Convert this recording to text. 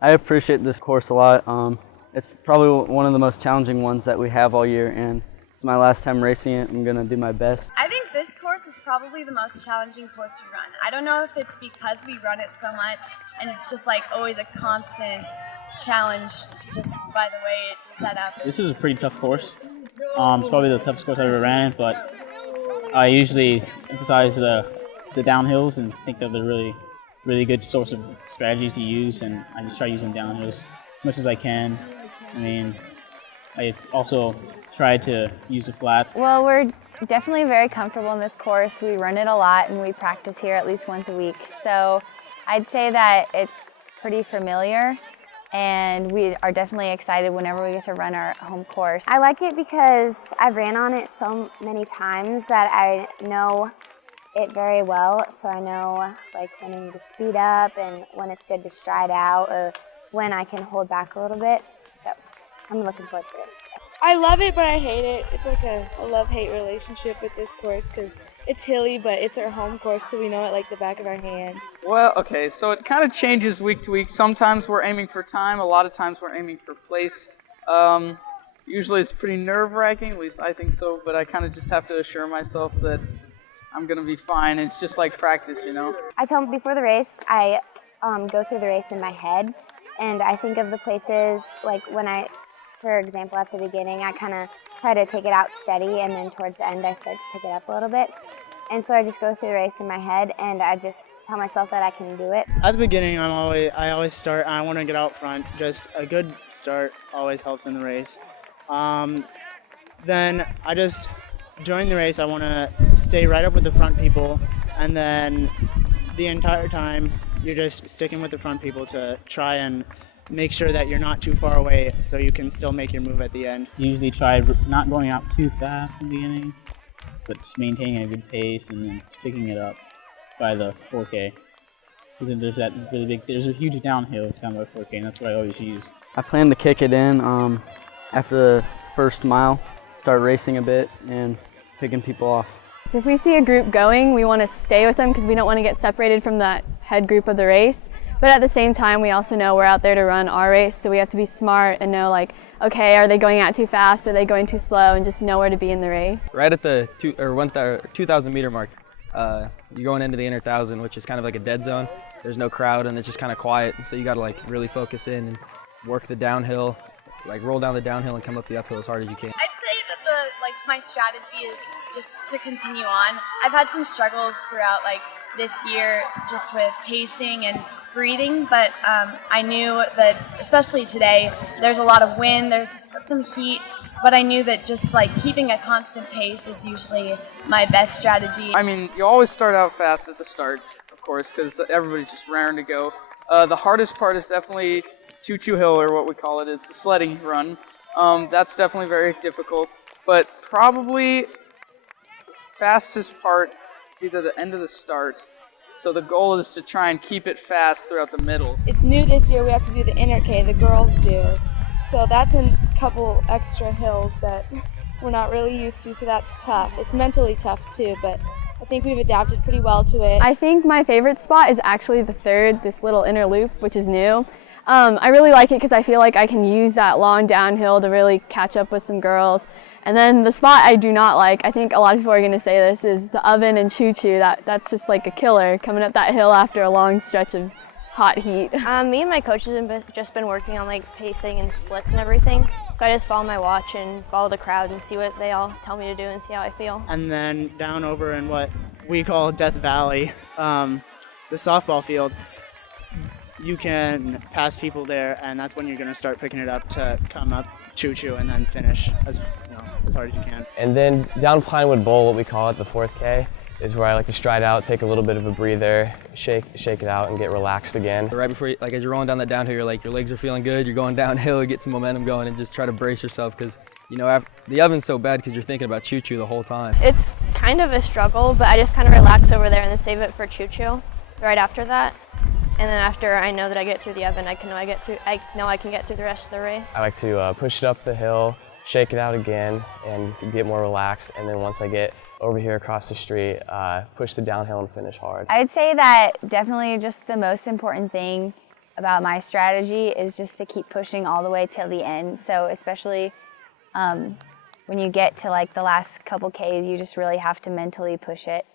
I appreciate this course a lot. It's probably one of the most challenging ones that we have all year, and it's my last time racing it. I'm going to do my best. I think this course is probably the most challenging course we run. I don't know if it's because we run it so much and it's just like always a constant challenge just by the way it's set up. This is a pretty tough course. It's probably the toughest course I've ever ran, but I usually emphasize the downhills and think that they're really good source of strategy to use, and I just try using downhills as much as I can. I mean, I also try to use the flats. Well, we're definitely very comfortable in this course. We run it a lot and we practice here at least once a week. So I'd say that it's pretty familiar, and we are definitely excited whenever we get to run our home course. I like it because I've ran on it so many times that I know it very well, so I know like when I need to speed up and when it's good to stride out or when I can hold back a little bit. So I'm looking forward to this. I love it, but I hate it. It's like a love-hate relationship with this course because it's hilly, but it's our home course, so we know it like the back of our hand. Well, okay, so it kind of changes week to week. Sometimes we're aiming for time, a lot of times we're aiming for place. Usually it's pretty nerve-wracking, at least I think so, but I kind of just have to assure myself that I'm going to be fine. It's just like practice, you know? I tell them before the race, I go through the race in my head, and I think of the places, like when for example, at the beginning, I kind of try to take it out steady, and then towards the end, I start to pick it up a little bit. And so I just go through the race in my head, and I just tell myself that I can do it. At the beginning, I always start, I want to get out front. Just a good start always helps in the race. Then I just, during the race, I want to stay right up with the front people, and then the entire time, you're just sticking with the front people to try and make sure that you're not too far away so you can still make your move at the end. Usually try not going out too fast in the beginning, but just maintaining a good pace and then picking it up by the 4K. Because there's a huge downhill down by 4K, and that's what I always use. I plan to kick it in after the first mile, start racing a bit and picking people off. So if we see a group going, we want to stay with them because we don't want to get separated from that head group of the race. But at the same time, we also know we're out there to run our race, so we have to be smart and know, like, okay, are they going out too fast? Are they going too slow? And just know where to be in the race. Right at the 2,000 meter mark, you're going into the inner 1,000, which is kind of like a dead zone. There's no crowd and it's just kind of quiet, so you got to like really focus in and work the downhill, like roll down the downhill and come up the uphill as hard as you can. I'd say that my strategy is just to continue on. I've had some struggles throughout this year just with pacing and breathing, but I knew that especially today there's a lot of wind, there's some heat, but I knew that just keeping a constant pace is usually my best strategy. I mean, you always start out fast at the start, of course, because everybody's just raring to go. The hardest part is definitely choo-choo hill, or what we call it. It's the sledding run. That's definitely very difficult, but probably fastest part is either the end of the start. So the goal is to try and keep it fast throughout the middle. It's new this year, we have to do the inner K, the girls do. So that's a couple extra hills that we're not really used to, so that's tough. It's mentally tough too, but I think we've adapted pretty well to it. I think my favorite spot is actually the third, this little inner loop, which is new. I really like it because I feel like I can use that long downhill to really catch up with some girls. And then the spot I do not like, I think a lot of people are going to say this, is the oven and choo-choo. That's just like a killer, coming up that hill after a long stretch of hot heat. Me and my coaches have just been working on pacing and splits and everything. So I just follow my watch and follow the crowd and see what they all tell me to do and see how I feel. And then down over in what we call Death Valley, the softball field, you can pass people there, and that's when you're going to start picking it up to come up choo-choo and then finish as hard as you can. And then down Pinewood Bowl, what we call it, the 4th K, is where I like to stride out, take a little bit of a breather, shake it out, and get relaxed again. Right before, as you're rolling down that downhill, your legs are feeling good, you're going downhill, get some momentum going, and just try to brace yourself, because the oven's so bad because you're thinking about choo-choo the whole time. It's kind of a struggle, but I just kind of relax over there and then save it for choo-choo right after that. And then after I know that I get through the oven, I know I can get through the rest of the race. I like to push it up the hill, shake it out again, and get more relaxed. And then once I get over here across the street, push the downhill and finish hard. I'd say that definitely just the most important thing about my strategy is just to keep pushing all the way till the end. So especially when you get to like the last couple Ks, you just really have to mentally push it.